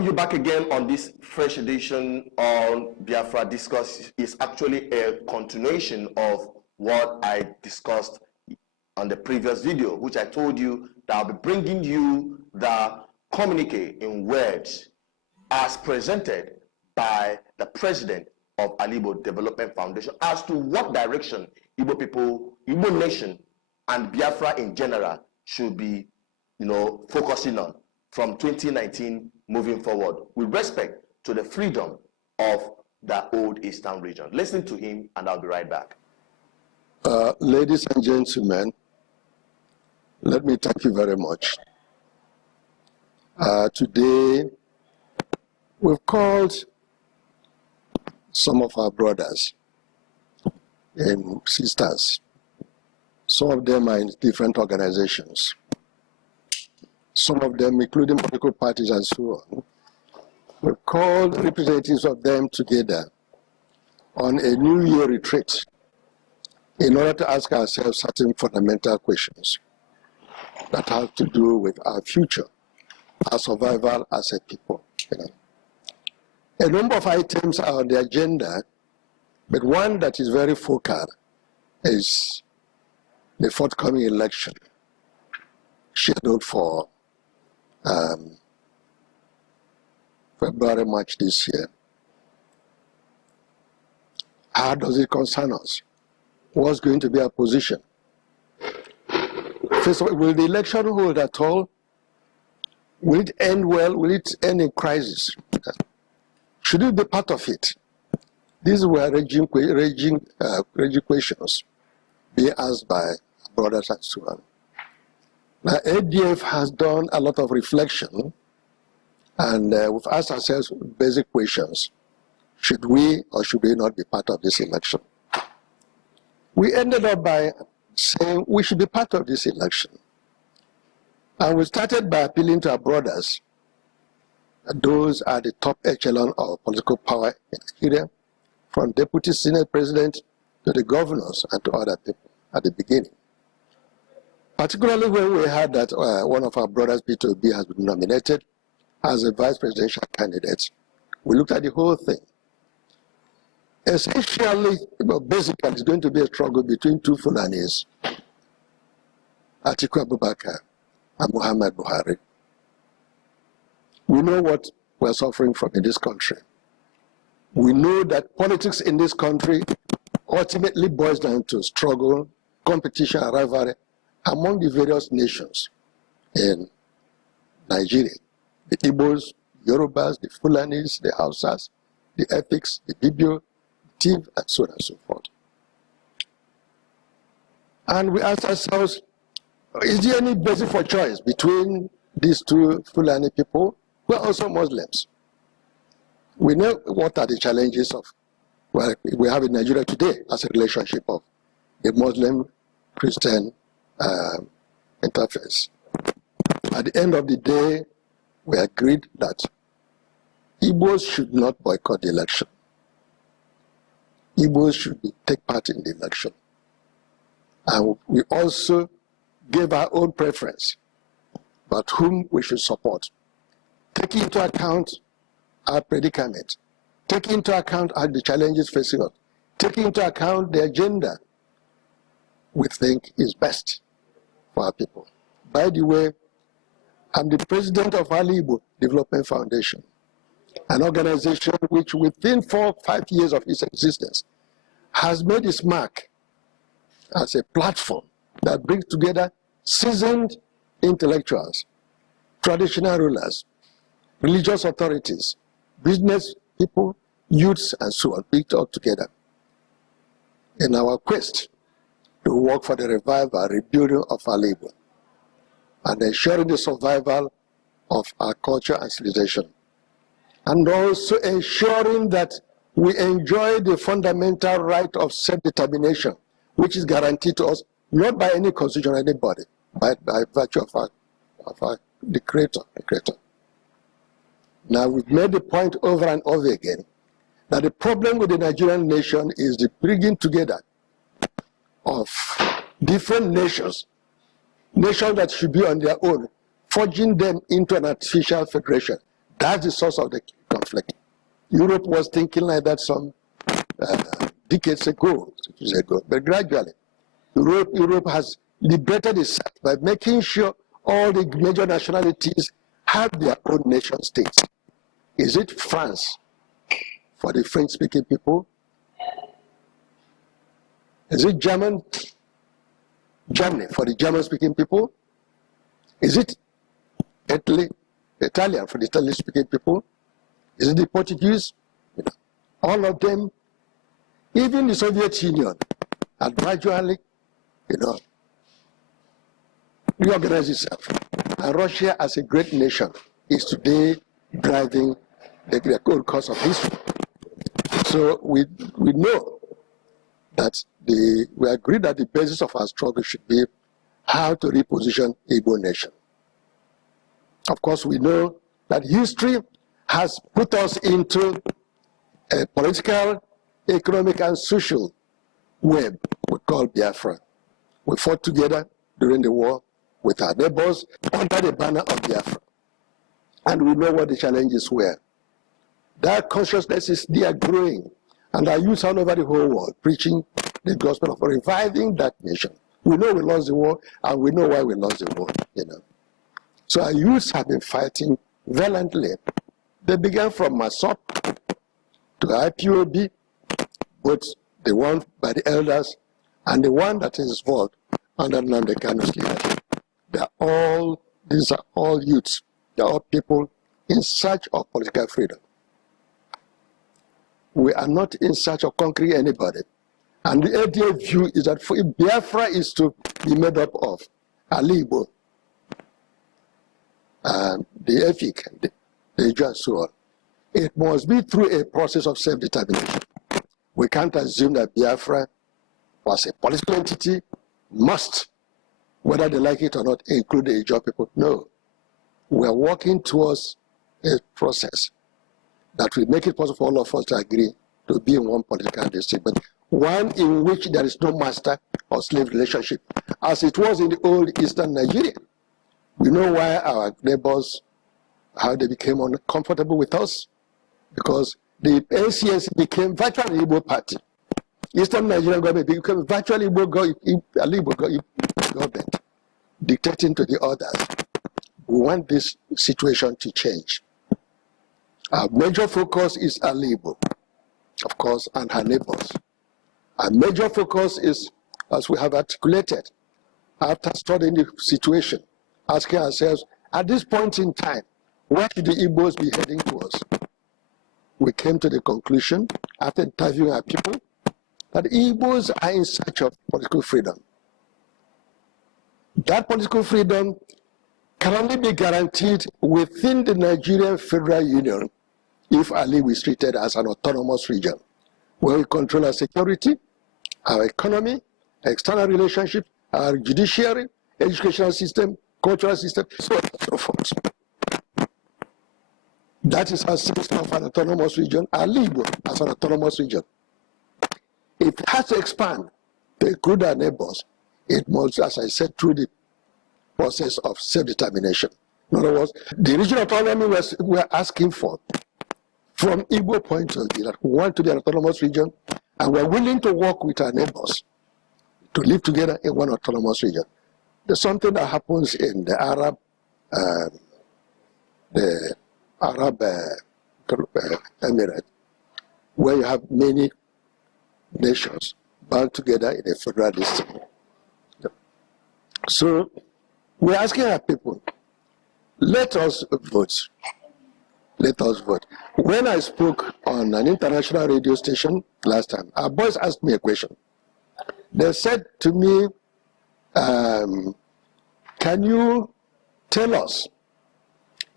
welcome you back again on this fresh edition on Biafra Discuss. Is actually a continuation of what I discussed on the previous video, which I told you that I'll be bringing you the communique in words as presented by the president of Igbo Development Foundation as to what direction Igbo people, Igbo nation, and Biafra in general should be, focusing on from 2019 moving forward with respect to the freedom of the old Eastern region. Listen to him, and I'll be right back. Ladies and gentlemen, let me thank you very much. Today, we've called some of our brothers and sisters. Some of them are in different organizations. Some of them, including political parties and so on. We've called representatives of them together on a New Year retreat in order to ask ourselves certain fundamental questions that have to do with our future, our survival as a people. A number of items are on the agenda, but one that is very focal is the forthcoming election scheduled for February, March this year. How does it concern us? What's going to be our position? First of all, will the election hold at all? Will it end well? Will it end in crisis? Should it be part of it? These were raging questions being asked by brothers and so on. Now, ADF has done a lot of reflection, and we've asked ourselves basic questions. Should we or should we not be part of this election? We ended up by saying we should be part of this election. And we started by appealing to our brothers. Those are the top echelon of political power in Nigeria, from deputy senate president to the governors and to other people at the beginning. Particularly when we heard that one of our brothers, P2B, has been nominated as a vice presidential candidate, we looked at the whole thing. Essentially, basically, it's going to be a struggle between two Fulanis, Atiku Abubakar and Muhammad Buhari. We know what we're suffering from in this country. We know that politics in this country ultimately boils down to struggle, competition, and rivalry among the various nations in Nigeria. The Igbos, Yorubas, the Fulanis, the Hausas, the Epics, the Bibio, the Tiv, and so on and so forth. And we asked ourselves, is there any basis for choice between these two Fulani people who are also Muslims? We know what are the challenges of what we have in Nigeria today as a relationship of the Muslim-Christian interface. At the end of the day, we agreed that Igbos should not boycott the election. Igbos should take part in the election. And we also gave our own preference about whom we should support, taking into account our predicament, taking into account the challenges facing us, taking into account the agenda we think is best for our people. By the way, I'm the president of Igbo Development Foundation, an organization which within 4 or 5 years of its existence has made its mark as a platform that brings together seasoned intellectuals, traditional rulers, religious authorities, business people, youths, and so on, picked all together in our quest to work for the revival, rebuilding of our labor, and ensuring the survival of our culture and civilization, and also ensuring that we enjoy the fundamental right of self-determination, which is guaranteed to us not by any constitution or anybody, but by virtue of the Creator. Now, we've made the point over and over again that the problem with the Nigerian nation is the bringing together of different nations that should be on their own, forging them into an artificial federation That's the source of the conflict. Europe was thinking like that some decades ago, centuries ago, but gradually, Europe has liberated itself by making sure all the major nationalities have their own nation states. Is it France for the French-speaking people? Is it Germany for the German-speaking people? Is it Italian for the Italian-speaking people? Is it the Portuguese? All of them, even the Soviet Union, had gradually, reorganized itself. And Russia, as a great nation, is today driving the whole course of history. So we know that we agree that the basis of our struggle should be how to reposition Igbo nation. Of course, we know that history has put us into a political, economic, and social web we call Biafra. We fought together during the war with our neighbors under the banner of Biafra. And we know what the challenges were. That consciousness is there growing, and our youth all over the whole world preaching the gospel of reviving that nation. We know we lost the war, and we know why we lost the war. So our youths have been fighting valiantly. They began from MASOP to IPOB, both the one by the elders and the one that is involved under Nnamdi Kanu's leadership. These are all youths. They are all people in search of political freedom. We are not in search of conquering anybody. And the ADF view is that if Biafra is to be made up of Igbo, and the Efik, the Ijaw, and so on, it must be through a process of self-determination. We can't assume that Biafra was a political entity, must, whether they like it or not, include the Ijaw people. No. We are working towards a process that will make it possible for all of us to agree to be in one political district, but one in which there is no master or slave relationship, as it was in the old Eastern Nigeria. We know why our neighbors, how they became uncomfortable with us, because the NCNC became virtually Igbo party. Eastern Nigerian government became virtually Igbo government, dictating to the others. We want this situation to change. Our major focus is Igbo, of course, and her neighbors. Our major focus is, as we have articulated, after studying the situation, asking ourselves, at this point in time, where should the Igbos be heading towards? We came to the conclusion, after interviewing our people, that Igbos are in search of political freedom. That political freedom can only be guaranteed within the Nigerian Federal Union if Ali is treated as an autonomous region, where we control our security, our economy, external relationships, our judiciary, educational system, cultural system, so on and so forth. That is our system of an autonomous region, Igbo as an autonomous region. It has to expand to include our neighbors. It must, as I said, through the process of self-determination. In other words, the regional autonomy we're asking for, from Igbo point of view, that we want to be an autonomous region, and we're willing to work with our neighbors to live together in one autonomous region. There's something that happens in the Arab Emirate, where you have many nations bound together in a federal district. So we're asking our people, let us vote. Let us vote. When I spoke on an international radio station last time, our boys asked me a question. They said to me, can you tell us,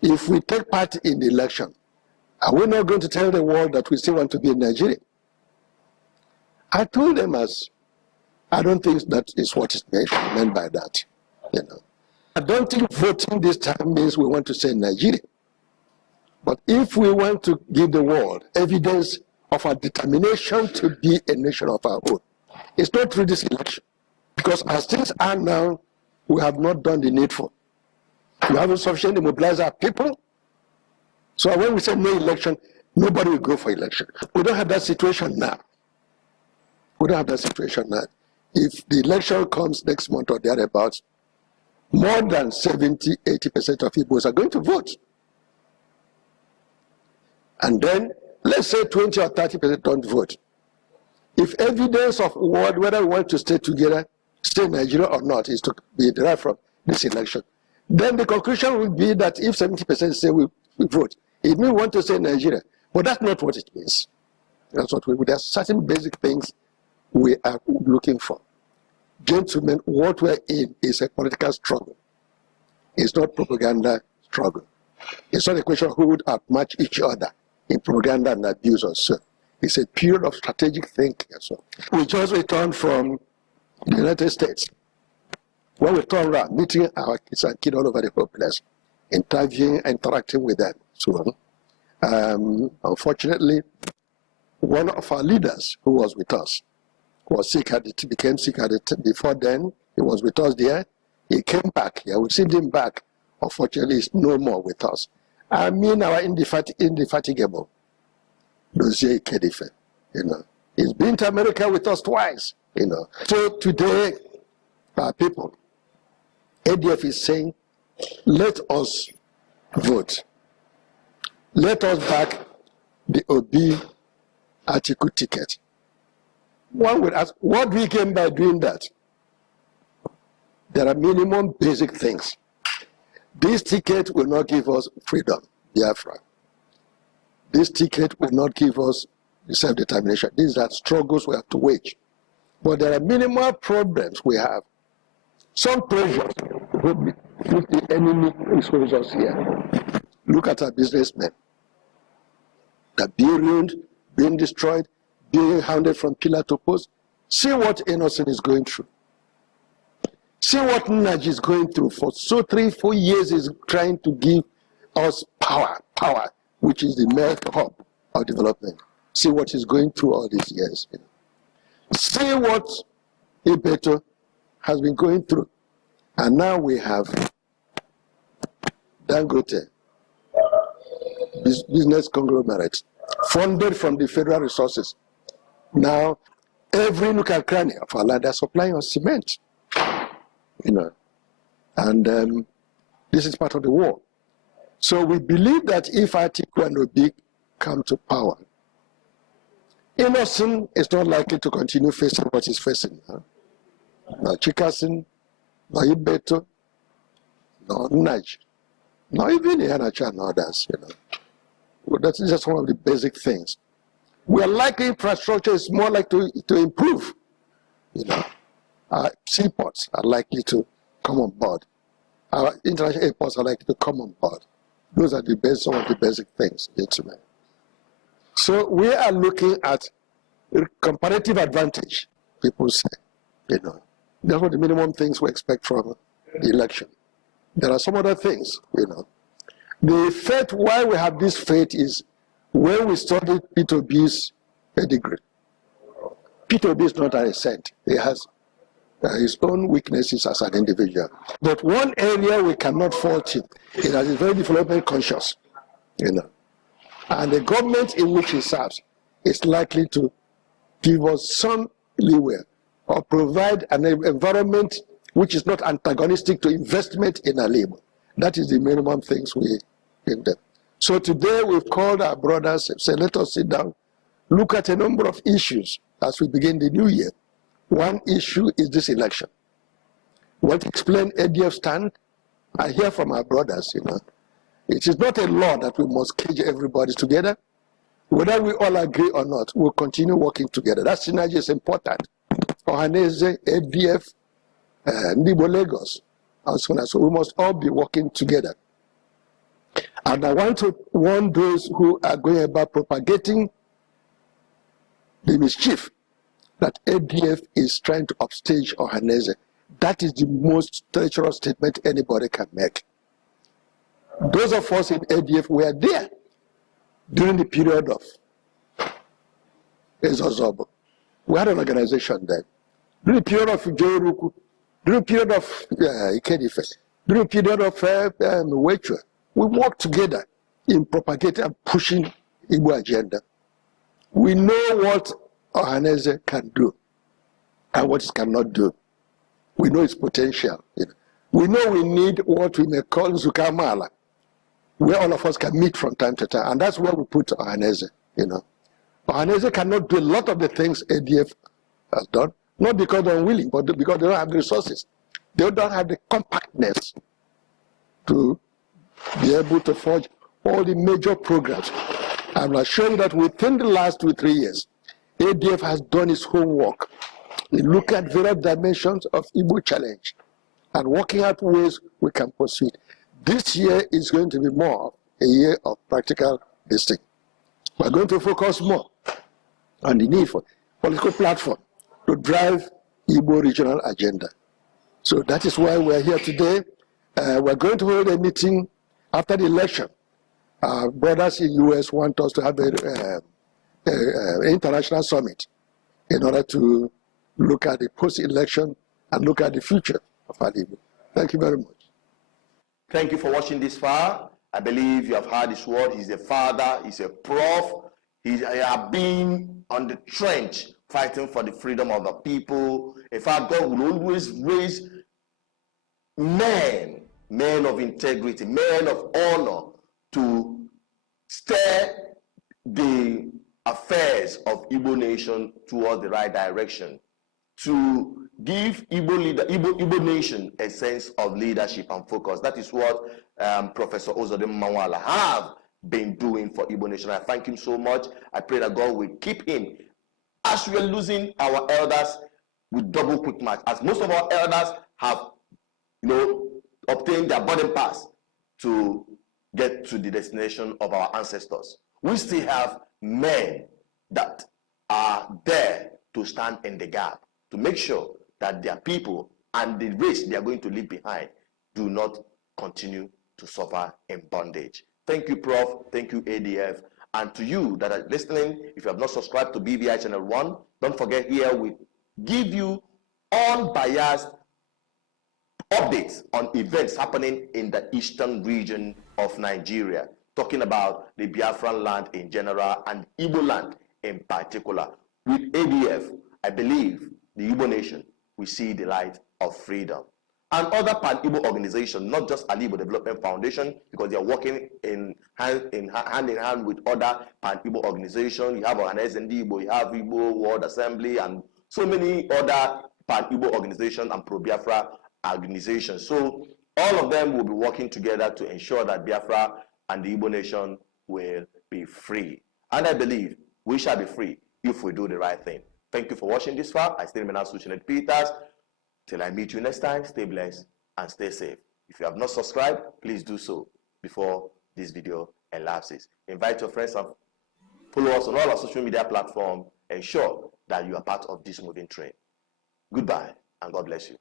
if we take part in the election, are we not going to tell the world that we still want to be in Nigeria? I told them, I don't think that is what is meant by that. I don't think voting this time means we want to stay in Nigeria. But if we want to give the world evidence of our determination to be a nation of our own, it's not through this election. Because as things are now, we have not done the needful. We haven't sufficiently mobilized our people So when we say no election, nobody will go for election. We don't have that situation now. We don't have that situation now. If the election comes next month or thereabouts, more than 70, 80% of Igbos are going to vote. And then, let's say 20 or 30% don't vote. If evidence of whether we want to stay together, stay in Nigeria or not, is to be derived from this election, then the conclusion will be that if 70% say we vote, it means we want to stay in Nigeria. But that's not what it means. That's what there are certain basic things we are looking for. Gentlemen, what we're in is a political struggle. It's not propaganda struggle. It's not a question of who would outmatch each other in propaganda and abuse or so. It's a period of strategic thinking as well. We just returned from the United States. When we turn around, meeting our kids and kids all over the whole place, interviewing, interacting with them. So, unfortunately, one of our leaders who was with us was sick, became sick before then. He was with us there. He came back here. We've seen him back. Unfortunately, he's no more with us. I mean, our indefatigable Dozier Kedife, He's been to America with us twice, So today, our people, ADF is saying, let us vote. Let us back the OB article ticket. One would ask, what do we gain by doing that? There are minimum basic things. This ticket will not give us freedom, Biafra. This ticket will not give us self-determination. These are struggles we have to wage. But there are minimal problems we have. Some pressures which the enemy exposes us here. Look at our businessmen. They're being ruined, being destroyed, being hounded from pillar to post. See what Innocent is going through. See what Naj is going through. For 3-4 years is trying to give us power, which is the milk hub of development. See what he's going through all these years. See what Ibeto has been going through. And now we have Dangote, business conglomerate, funded from the federal resources. Now, every nook and cranny of our land are supplying us cement. And this is part of the war. So we believe that if Atiku and Obi come to power, Innocent is not likely to continue facing what he's facing. No Chikasin, no Ibeto, no Naj, no even Ihanacha and others. Well, that's just one of the basic things. We are likely infrastructure is more likely to improve. Our seaports are likely to come on board. Our international airports are likely to come on board. Those are some of the basic things, gentlemen. So we are looking at comparative advantage, people say. That's what the minimum things we expect from the election. There are some other things, The faith, why we have this faith is when we studied Peter B's pedigree. Peter B is not a saint. He has his own weaknesses as an individual. But one area we cannot fault him is that he's very development conscious, And the government in which he serves is likely to give us some leeway or provide an environment which is not antagonistic to investment in our labor. That is the minimum things we give them. So today we've called our brothers and said, let us sit down, look at a number of issues as we begin the new year. One issue is this election. We want to explain ADF stand. I hear from our brothers, It is not a law that we must cage everybody together. Whether we all agree or not, we'll continue working together. That synergy is important. Ohaneze, ADF, Nibo Lagos, and so on. So we must all be working together. And I want to warn those who are going about propagating the mischief that ADF is trying to upstage Ohaneze. That is the most treacherous statement anybody can make. Those of us in ADF were there during the period of Ezozobo. We had an organization then. During the period of Joruku, during the period of Ikedife, during the period of Wechwe, we worked together. in propagating and pushing Igbo agenda. We know what Ohaneze can do and what it cannot do. We know its potential. We know we need what we may call Zukamala, where all of us can meet from time to time, and that's where we put Ohaneze. Ohaneze cannot do a lot of the things ADF has done, not because they're unwilling, but because they don't have the resources. They don't have the compactness to be able to forge all the major programs. I'm assuring you that within the last 2-3 years, ADF has done its homework. We look at various dimensions of Igbo challenge and working out ways we can pursue it. This year is going to be more a year of practical listening. We're going to focus more on the need for political platform to drive Igbo regional agenda. So that is why we're here today. We're going to hold a meeting after the election. Our brothers in the US want us to have an international summit in order to look at the post-election and look at the future of our Igbo. Thank you very much. Thank you for watching this far. I believe you have heard his word. He's a father, he's a prof. He has been on the trench fighting for the freedom of the people. In fact, God will always raise men of integrity, men of honor to steer the affairs of Igbo nation towards the right direction, to give Igbo nation a sense of leadership and focus. That is what Professor Uzodinma Nwala have been doing for Igbo nation. I thank him so much. I pray that God will keep him. As we are losing our elders with double quick march, as most of our elders have, obtained their boarding pass to get to the destination of our ancestors, we still have men that are there to stand in the gap, to make sure that their people and the race they are going to leave behind do not continue to suffer in bondage. Thank you, Prof. Thank you, ADF. And to you that are listening, if you have not subscribed to BVI Channel 1, don't forget here we give you unbiased updates on events happening in the eastern region of Nigeria, talking about the Biafran land in general and Igbo land in particular. With ADF, I believe the Igbo nation will see the light of freedom. And other pan-Igbo organizations, not just Igbo Development Foundation, because they are working hand in hand with other pan-Igbo organizations. You have Ohaneze Igbo, you have Igbo World Assembly, and so many other pan-Igbo organizations and pro-Biafra organizations. So all of them will be working together to ensure that Biafra and the Igbo nation will be free. And I believe we shall be free if we do the right thing. Thank you for watching this far. I still remain Suchanet Peters. Till I meet you next time, stay blessed and stay safe. If you have not subscribed, please do so before this video elapses. Invite your friends and follow us on all our social media platforms. Ensure that you are part of this moving train. Goodbye and God bless you.